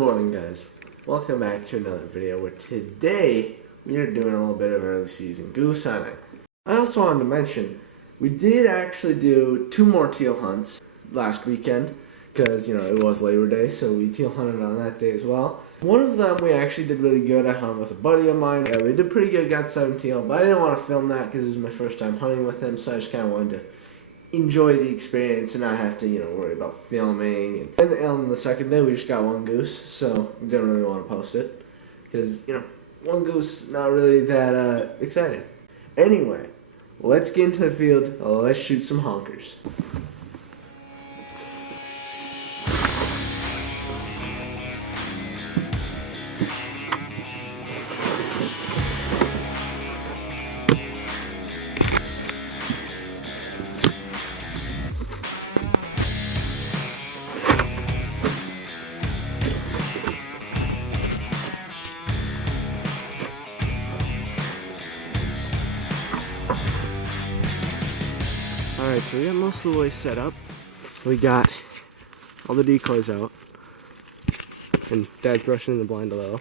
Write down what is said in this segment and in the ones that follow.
Good morning, guys. Welcome back to another video where today we are doing a little bit of early season goose hunting. I also wanted to mention we did actually do 2 more teal hunts last weekend because it was Labor Day, so we teal hunted on that day as well. One of them we actually did really good. I hunted with a buddy of mine. Yeah, we did pretty good, got 7 teal, but I didn't want to film that because it was my first time hunting with him, so I just kind of wanted to enjoy the experience and not have to, worry about filming. And on the second day, we just got 1 goose, so we didn't really want to post it because, 1 goose, not really that exciting. Anyway, let's get into the field. Let's shoot some honkers. Alright, so we got most of the way set up. We got all the decoys out. And Dad's brushing the blind a little.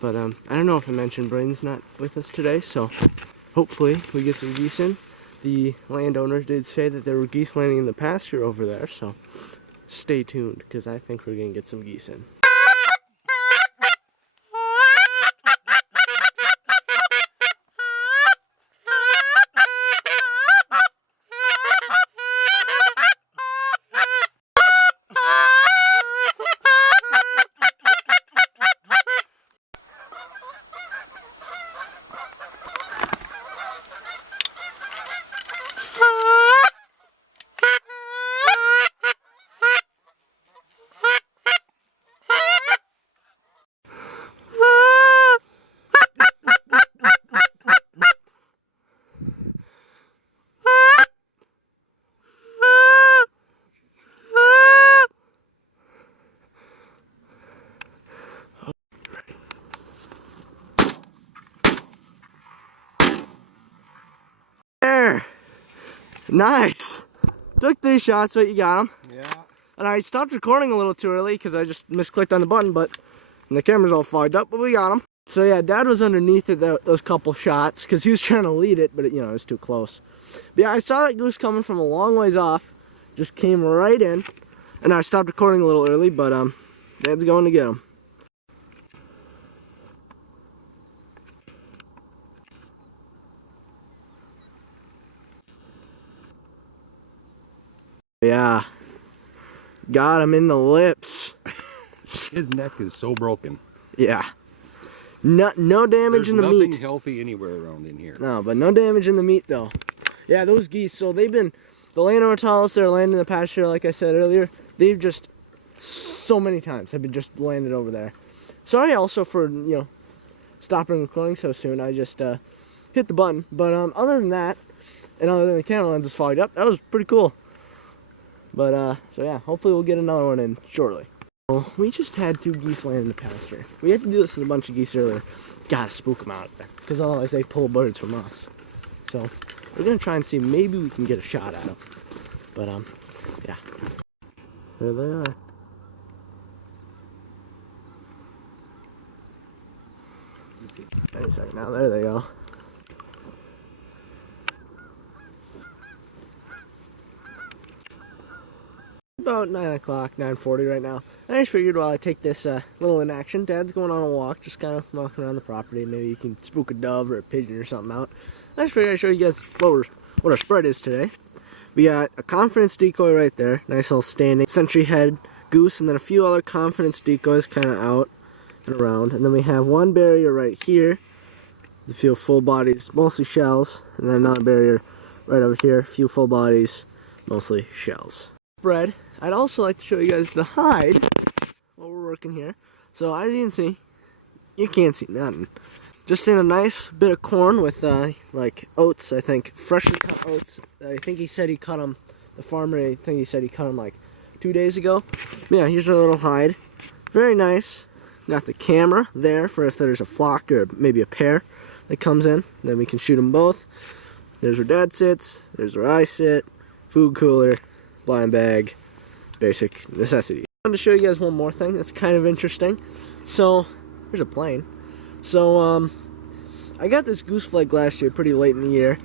But I don't know if I mentioned Braden's not with us today, so hopefully we get some geese in. The landowners did say that there were geese landing in the pasture over there, so stay tuned, because I think we're going to get some geese in. There! Nice! Took 3 shots, but you got them. Yeah. And I stopped recording a little too early because I just misclicked on the button, and the camera's all fogged up, but we got them. So yeah, Dad was underneath it, those couple shots, because he was trying to lead it, but it was too close. But yeah, I saw that goose coming from a long ways off, just came right in, and I stopped recording a little early, but Dad's going to get him. Yeah, got him in the lips. His neck is so broken. Yeah, no damage in the meat. There's nothing healthy anywhere around in here. No, but no damage in the meat though. Yeah, those geese. So they've been the landowner tells they're landing in the pasture, like I said earlier. They've just so many times have been just landed over there. Sorry also for stopping recording so soon. I just hit the button. But other than that, and other than the camera lens is fogged up, that was pretty cool. But, so yeah, hopefully we'll get another one in shortly. Well, we just had 2 geese land in the pasture. We had to do this with a bunch of geese earlier. Gotta spook them out there, because otherwise they pull birds from us. So, we're gonna try and see if maybe we can get a shot at them. But, yeah. There they are. Wait a second now, there they go. About 9 o'clock, 9:40 right now. I just figured while I take this little inaction, Dad's going on a walk, just kind of walking around the property. Maybe you can spook a dove or a pigeon or something out. I just figured I'd show you guys what our spread is today. We got a confidence decoy right there, nice little standing sentry head goose, and then a few other confidence decoys kind of out and around. And then we have 1 barrier right here, a few full bodies, mostly shells, and then another barrier right over here, a few full bodies, mostly shells. Spread. I'd also like to show you guys the hide while we're working here. So as you can see, you can't see nothing. Just in a nice bit of corn with like oats, I think, freshly cut oats. I think he said he cut them, the farmer, I think he said he cut them like 2 days ago. Yeah, here's our little hide. Very nice. Got the camera there for if there's a flock or maybe a pair that comes in. Then we can shoot them both. There's where Dad sits. There's where I sit. Food cooler, blind bag, basic necessities. I wanted to show you guys one more thing that's kind of interesting. So, there's a plane. So, I got this goose flag last year, pretty late in the year,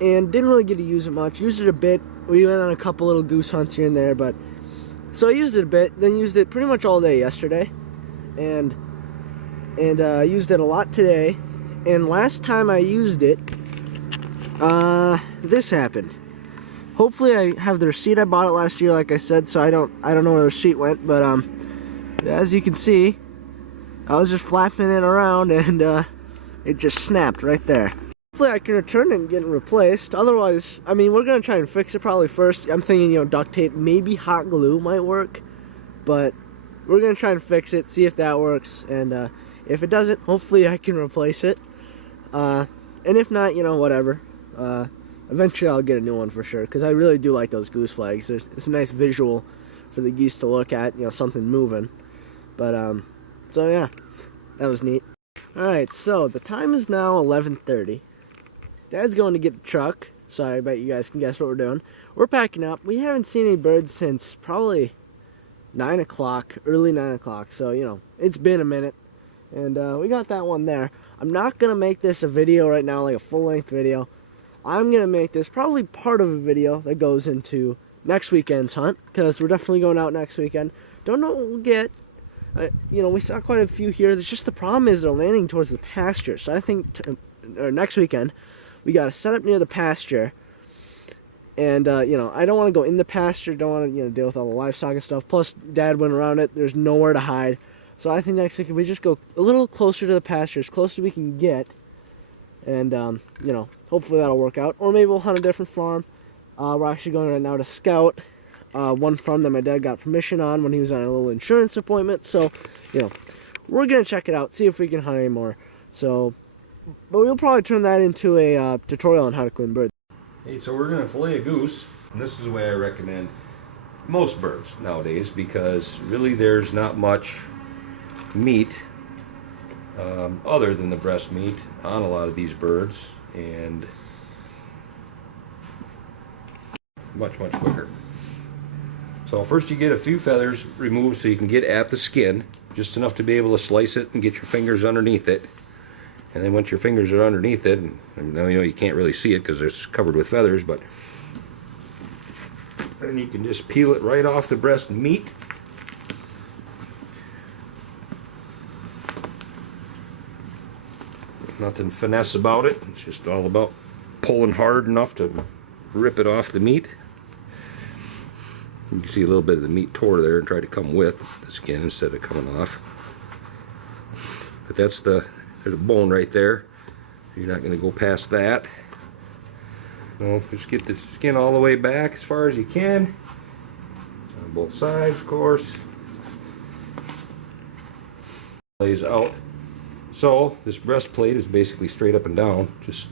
and didn't really get to use it much. Used it a bit. We went on a couple little goose hunts here and there, but so I used it a bit. Then used it pretty much all day yesterday, and used it a lot today. And last time I used it, this happened. Hopefully I have the receipt. I bought it last year, like I said, so I don't know where the receipt went, but as you can see, I was just flapping it around and it just snapped right there. Hopefully I can return it and get it replaced. Otherwise, I mean, we're gonna try and fix it probably first. I'm thinking, you know, duct tape, maybe hot glue might work, but we're gonna try and fix it, see if that works, and if it doesn't, hopefully I can replace it. And if not, you know, whatever. Eventually I'll get a new one for sure, because I really do like those goose flags. It's a nice visual for the geese to look at, you know, something moving. But, so yeah, that was neat. Alright, so the time is now 11:30. Dad's going to get the truck, so I bet you guys can guess what we're doing. We're packing up. We haven't seen any birds since probably 9 o'clock, early 9 o'clock, so, you know, it's been a minute. And we got that one there. I'm not going to make this a video right now, like a full-length video. I'm going to make this probably part of a video that goes into next weekend's hunt, because we're definitely going out next weekend. Don't know what we'll get. You know, we saw quite a few here. There's just the problem is they're landing towards the pasture. So I think next weekend, we got to set up near the pasture. And, you know, I don't want to go in the pasture. Don't want to, you know, deal with all the livestock and stuff. Plus, Dad went around it. There's nowhere to hide. So I think next weekend we just go a little closer to the pasture, as close as we can get. And, you know, hopefully that'll work out. Or maybe we'll hunt a different farm. We're actually going right now to scout one farm that my dad got permission on when he was on a little insurance appointment. So, you know, we're going to check it out, see if we can hunt anymore. So, but we'll probably turn that into a tutorial on how to clean birds. Hey, so we're going to fillet a goose, and this is the way I recommend most birds nowadays, because really there's not much meat other than the breast meat on a lot of these birds, and much quicker. So first you get a few feathers removed so you can get at the skin, just enough to be able to slice it and get your fingers underneath it. And then once your fingers are underneath it, and you know you can't really see it because it's covered with feathers, but then you can just peel it right off the breast meat. Nothing finesse about it. It's just all about pulling hard enough to rip it off the meat. You can see a little bit of the meat tore there and tried to come with the skin instead of coming off. But there's a bone right there. You're not going to go past that. No, just get the skin all the way back as far as you can. On both sides, of course. Lays out. So this breastplate is basically straight up and down. Just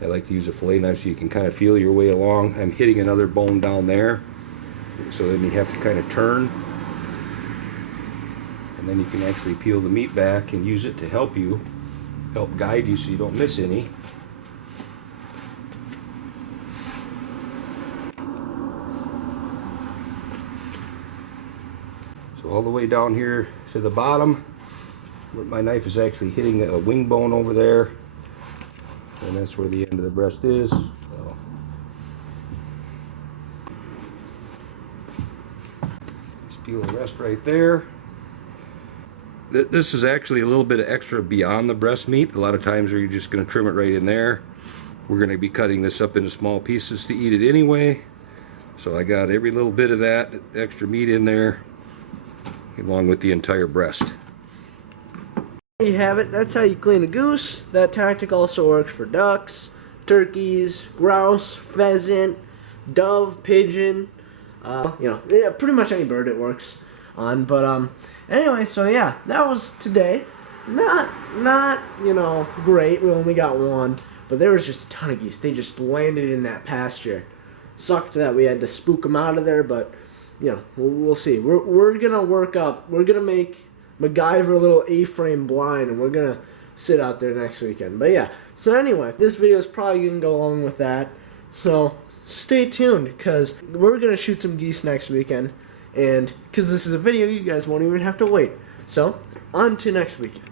I like to use a fillet knife so you can kind of feel your way along. I'm hitting another bone down there, so then you have to kind of turn, and then you can actually peel the meat back and use it to help guide you so you don't miss any. So all the way down here to the bottom, my knife is actually hitting a wing bone over there, and that's where the end of the breast is. So, just peel the rest right there. This is actually a little bit of extra beyond the breast meat. A lot of times you're just going to trim it right in there. We're going to be cutting this up into small pieces to eat it anyway. So I got every little bit of that extra meat in there, along with the entire breast. There you have it. That's how you clean a goose. That tactic also works for ducks, turkeys, grouse, pheasant, dove, pigeon. You know, yeah, pretty much any bird it works on. But anyway, so yeah, that was today. Not you know, great. We only got one, but there was just a ton of geese. They just landed in that pasture. Sucked that we had to spook them out of there, but you know, we'll see. We're gonna work up. We're gonna make MacGyver a little A-frame blind, and we're gonna sit out there next weekend. But yeah, so anyway, this video is probably gonna go along with that. So stay tuned, because we're gonna shoot some geese next weekend, And because this is a video, you guys won't even have to wait. So, on to next weekend.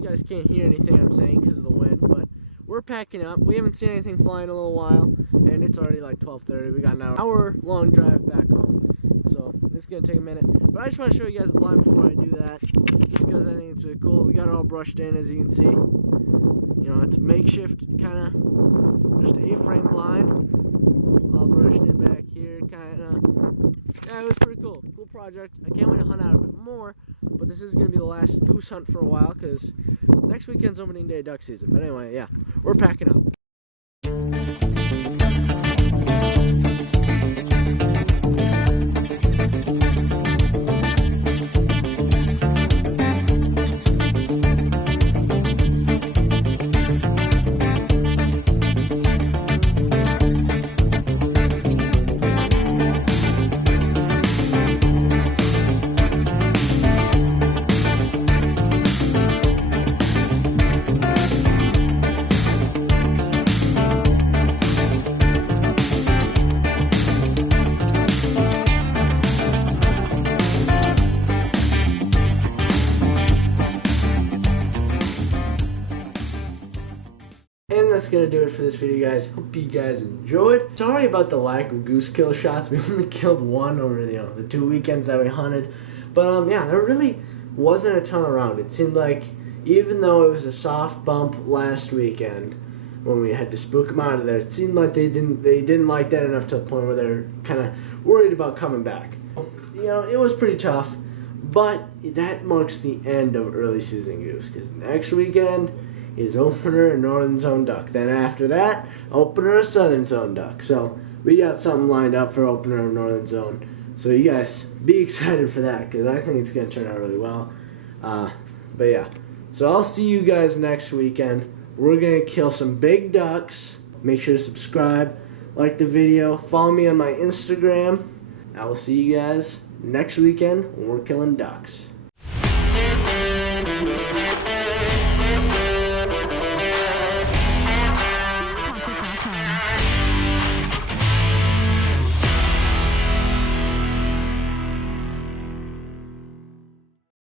You guys can't hear anything I'm saying because of the wind, but we're packing up. We haven't seen anything fly in a little while, and it's already like 12:30. We got an hour-long drive back home, so it's gonna take a minute. But I just want to show you guys the blind before I do that, just because I think it's really cool. We got it all brushed in, as you can see. You know, it's makeshift, kind of just A-frame blind, all brushed in back here, kind of. Yeah, it was pretty cool. Cool project. I can't wait to hunt out of it more. But this is going to be the last goose hunt for a while because next weekend's opening day duck season. But anyway, yeah, we're packing up. And that's going to do it for this video, guys. Hope you guys enjoyed. Sorry about the lack of goose kill shots. We only killed one over the 2 weekends that we hunted. But yeah, there really wasn't a ton around. It seemed like even though it was a soft bump last weekend when we had to spook them out of there, it seemed like they didn't like that enough to the point where they're kind of worried about coming back. You know, it was pretty tough. But that marks the end of early season goose because next weekend is opener and northern zone duck. Then after that, opener of southern zone duck. So we got something lined up for opener of northern zone. So you guys be excited for that because I think it's going to turn out really well. But yeah, so I'll see you guys next weekend. We're going to kill some big ducks. Make sure to subscribe, like the video, follow me on my Instagram. I will see you guys next weekend when we're killing ducks.